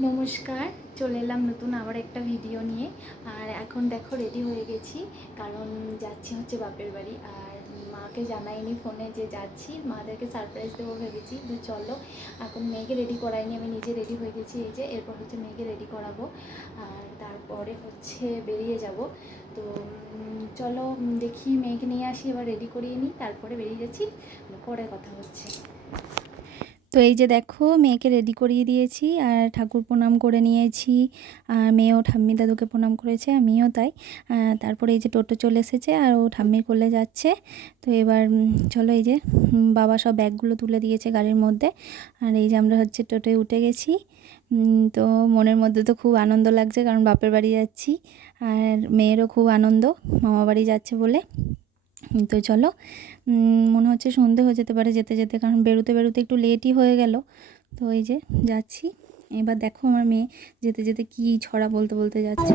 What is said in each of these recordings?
নমস্কার, চলে এলাম নতুন আবার একটা ভিডিও নিয়ে। আর এখন দেখো রেডি হয়ে গেছি, কারণ যাচ্ছি হচ্ছে বাপের বাড়ি। আর মাকে জানাইনি ফোনে যে যাচ্ছি, মাদেরকে সারপ্রাইজ দেবো ভেবেছি। তো চলো, এখন মেয়েকে রেডি করাইনি, আমি নিজে রেডি হয়ে গেছি। এই যে এরপর হচ্ছে মেয়েকে রেডি করাবো, আর তারপরে হচ্ছে বেরিয়ে যাব। তো চলো দেখি, মেয়েকে নিয়ে আসি, এবার রেডি করিয়ে নিই, তারপরে বেরিয়ে যাচ্ছি। পরে কথা হচ্ছে। তো এই যে দেখো, মেয়েকে রেডি করিয়ে দিয়েছি আর ঠাকুর প্রণাম করে নিয়েছি। আর মেয়েও ঠাম্মি দাদুকে প্রণাম করেছে, আমিও তাই। তারপরে এই যে টোটো চলে এসেছে আর ও ঠাম্মির কোলে যাচ্ছে। তো এবার চলো, এই যে বাবা সব ব্যাগগুলো তুলে দিয়েছে গাড়ির মধ্যে। আর এই যে আমরা হচ্ছে টোটোয় উঠে গেছি। তো মনের মধ্যে তো খুব আনন্দ লাগছে, কারণ বাপের বাড়ি যাচ্ছি। আর মেয়েরও খুব আনন্দ, মামা বাড়ি যাচ্ছে বলে। তো চলো, মনে হচ্ছে সন্ধে হয়ে যেতে পারে যেতে যেতে, কারণ বেরোতে বেরোতে একটু লেটই হয়ে গেল। তো এই যে যাচ্ছি। এবার দেখো আমার মেয়ে যেতে যেতে কি ছড়া বলতে বলতে যাচ্ছে।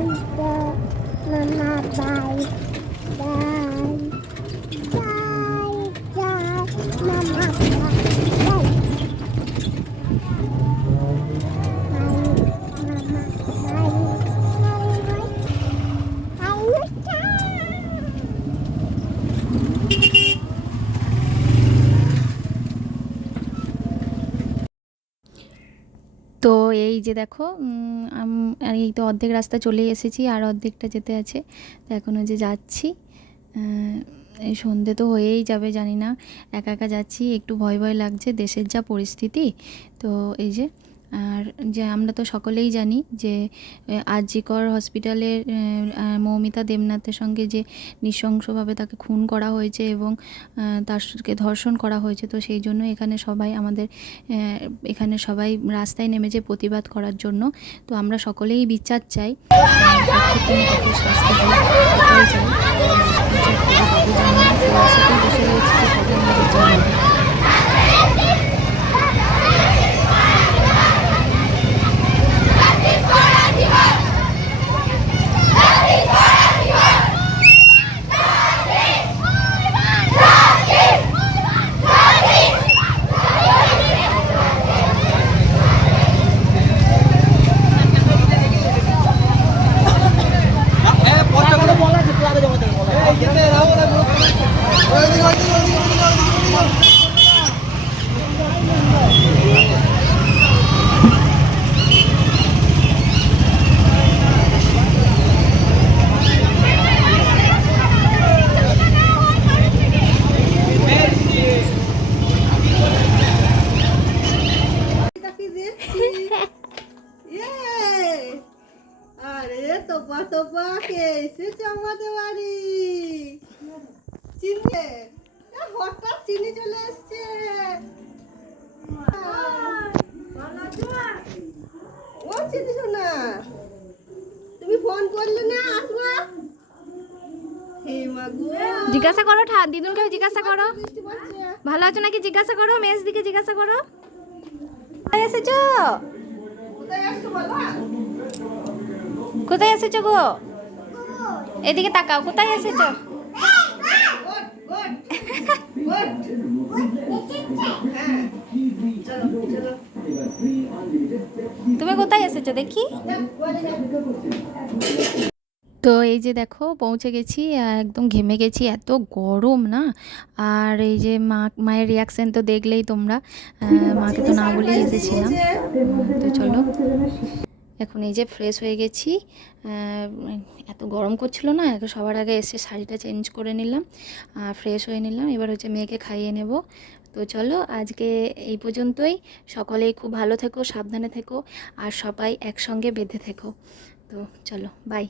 তো এই যে দেখো, আর এই তো অর্ধেক রাস্তা চলে এসেছি, আর অর্ধেকটা যেতে আছে। তো এখনও যে যাচ্ছি, এই সন্ধে তো হয়েই যাবে, জানি না। একা একা যাচ্ছি, একটু ভয় ভয় লাগছে, দেশের যা পরিস্থিতি। তো এই যে, আর যে আমরা তো সকলেই জানি যে আর.জি. কর হসপিটালের মৌমিতা দেবনাথের সঙ্গে যে নৃশংসভাবে তাকে খুন করা হয়েছে এবং তাকে ধর্ষণ করা হয়েছে। তো সেই জন্য এখানে সবাই রাস্তায় নেমেছে প্রতিবাদ করার জন্য। তো আমরা সকলেই বিচার চাই, শাস্তি হোক, এটাই চাই। বিচার করি, বাবু জানি না, তো সেটাই বসে রয়েছে যে কবে আমরা বিচার হবে। তোপাকে এসেছে আমাদের বাড়ি। চিনতে হঠাৎ চিনি চলে এসছে। ও চিনি শোনা, তুমি ফোন করলে না আসবা? জিজ্ঞাসা করো, দিদুনকে জিজ্ঞাসা করো ভালো আছো নাকি, জিজ্ঞাসা করো, মেজ দিকে জিজ্ঞাসা করো। কোথায় এসেছো? কোথায় এসেছো গো? এদিকে তাকাও, কোথায় এসেছো? তুমি কোথায় এসেছো দেখি? তো এই যে দেখো পৌঁছে গেছি, একদম ঘেমে গেছি, এত গরম না। আর এই যে মায়ের রিয়াকশান তো দেখলেই তোমরা, মাকে তো না বলেই এসেছিলাম। তো চলো, এখন এই যে ফ্রেশ হয়ে গেছি। এত গরম করছিল না, সবার আগে এসে শাড়িটা চেঞ্জ করে নিলাম, ফ্রেশ হয়ে নিলাম। এবার হচ্ছে মেয়েকে খাইয়ে নেব। তো চলো, আজকে এই পর্যন্তই। সকলেই খুব ভালো থেকো, সাবধানে থেকো, আর সবাই একসঙ্গে বেঁধে থেকো। তো চলো, বাই।